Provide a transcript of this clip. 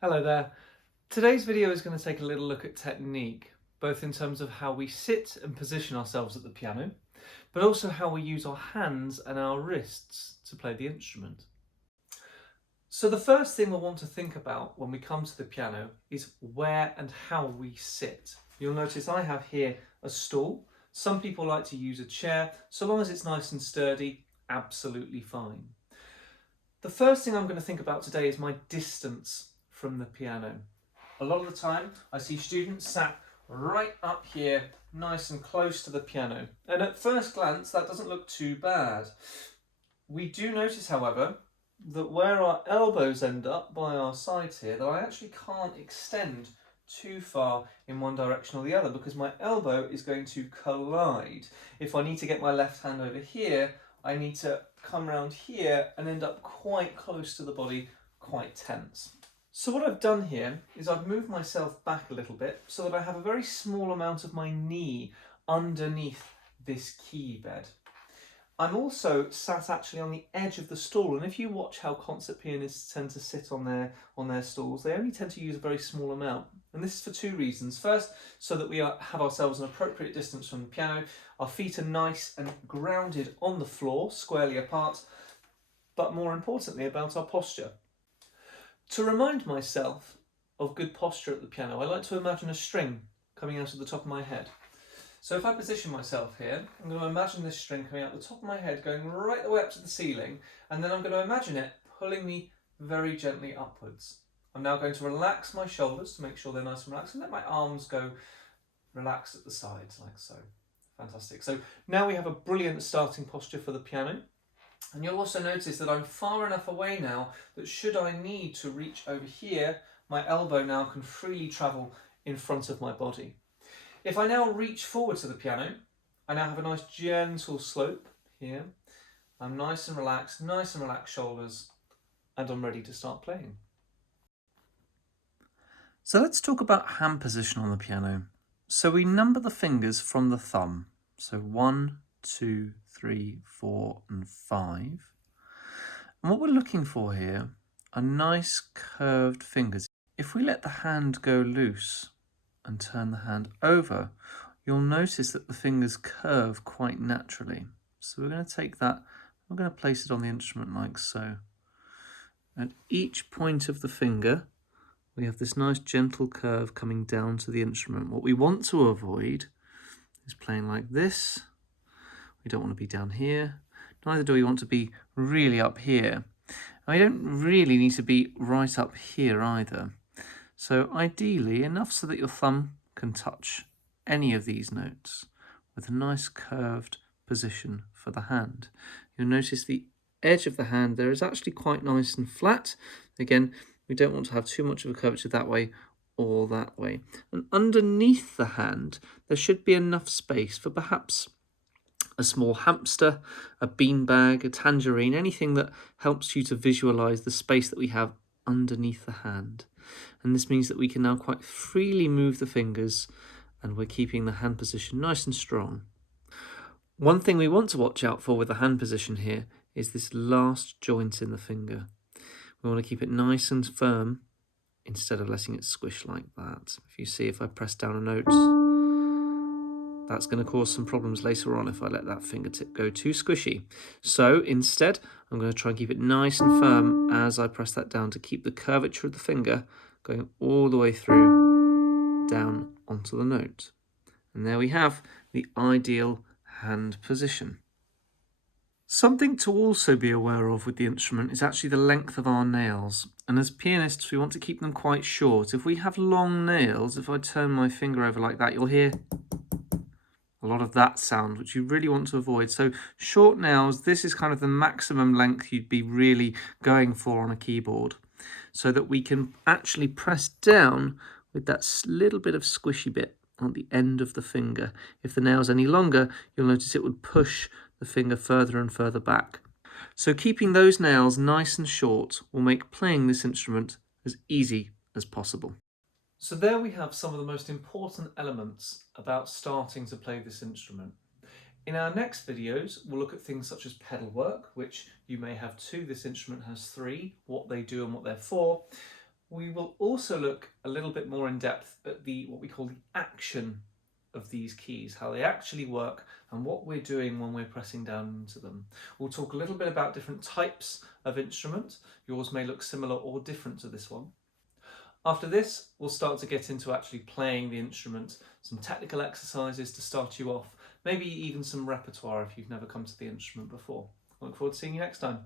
Hello there. Today's video is going to take a little look at technique, both in terms of how we sit and position ourselves at the piano, but also how we use our hands and our wrists to play the instrument. So the first thing we'll want to think about when we come to the piano is where and how we sit. You'll notice I have here a stool. Some people like to use a chair. So long as it's nice and sturdy, absolutely fine. The first thing I'm going to think about today is my distance from the piano. A lot of the time I see students sat right up here, nice and close to the piano. And at first glance that doesn't look too bad. We do notice, however, that where our elbows end up by our sides here, that I actually can't extend too far in one direction or the other because my elbow is going to collide. If I need to get my left hand over here, I need to come around here and end up quite close to the body, quite tense. So what I've done here is I've moved myself back a little bit so that I have a very small amount of my knee underneath this key bed. I'm also sat actually on the edge of the stool, and if you watch how concert pianists tend to sit on their stools, they only tend to use a very small amount. And this is for two reasons. First, so that we have ourselves an appropriate distance from the piano. Our feet are nice and grounded on the floor, squarely apart, but more importantly about our posture. To remind myself of good posture at the piano, I like to imagine a string coming out of the top of my head. So if I position myself here, I'm going to imagine this string coming out the top of my head, going right the way up to the ceiling, and then I'm going to imagine it pulling me very gently upwards. I'm now going to relax my shoulders to make sure they're nice and relaxed, and let my arms go relaxed at the sides, like so. Fantastic. So now we have a brilliant starting posture for the piano. And you'll also notice that I'm far enough away now that should I need to reach over here, my elbow now can freely travel in front of my body. If I now reach forward to the piano, I now have a nice gentle slope here. I'm nice and relaxed shoulders, and I'm ready to start playing. So let's talk about hand position on the piano. So we number the fingers from the thumb. So 1, 2, 3, 4, and 5. And what we're looking for here are nice curved fingers. If we let the hand go loose and turn the hand over, you'll notice that the fingers curve quite naturally. So we're going to take that, we're going to place it on the instrument like so. At each point of the finger, we have this nice gentle curve coming down to the instrument. What we want to avoid is playing like this. We don't want to be down here. Neither do we want to be really up here. And we don't really need to be right up here either. So ideally, enough so that your thumb can touch any of these notes with a nice curved position for the hand. You'll notice the edge of the hand there is actually quite nice and flat. Again, we don't want to have too much of a curvature that way or that way. And underneath the hand, there should be enough space for perhaps a small hamster, a beanbag, a tangerine, anything that helps you to visualize the space that we have underneath the hand. And this means that we can now quite freely move the fingers, and we're keeping the hand position nice and strong. One thing we want to watch out for with the hand position here is this last joint in the finger. We want to keep it nice and firm instead of letting it squish like that. If you see, if I press down a note, that's going to cause some problems later on if I let that fingertip go too squishy. So instead, I'm going to try and keep it nice and firm as I press that down to keep the curvature of the finger going all the way through down onto the note. And there we have the ideal hand position. Something to also be aware of with the instrument is actually the length of our nails. And as pianists, we want to keep them quite short. If we have long nails, if I turn my finger over like that, you'll hear a lot of that sound, which you really want to avoid. So short nails, this is kind of the maximum length you'd be really going for on a keyboard, so that we can actually press down with that little bit of squishy bit on the end of the finger. If the nail's any longer, you'll notice it would push the finger further and further back. So keeping those nails nice and short will make playing this instrument as easy as possible. So there we have some of the most important elements about starting to play this instrument. In our next videos, we'll look at things such as pedal work, which you may have two, this instrument has three, what they do and what they're for. We will also look a little bit more in depth at what we call the action of these keys, how they actually work and what we're doing when we're pressing down into them. We'll talk a little bit about different types of instrument. Yours may look similar or different to this one. After this, we'll start to get into actually playing the instrument, some technical exercises to start you off, maybe even some repertoire if you've never come to the instrument before. I look forward to seeing you next time.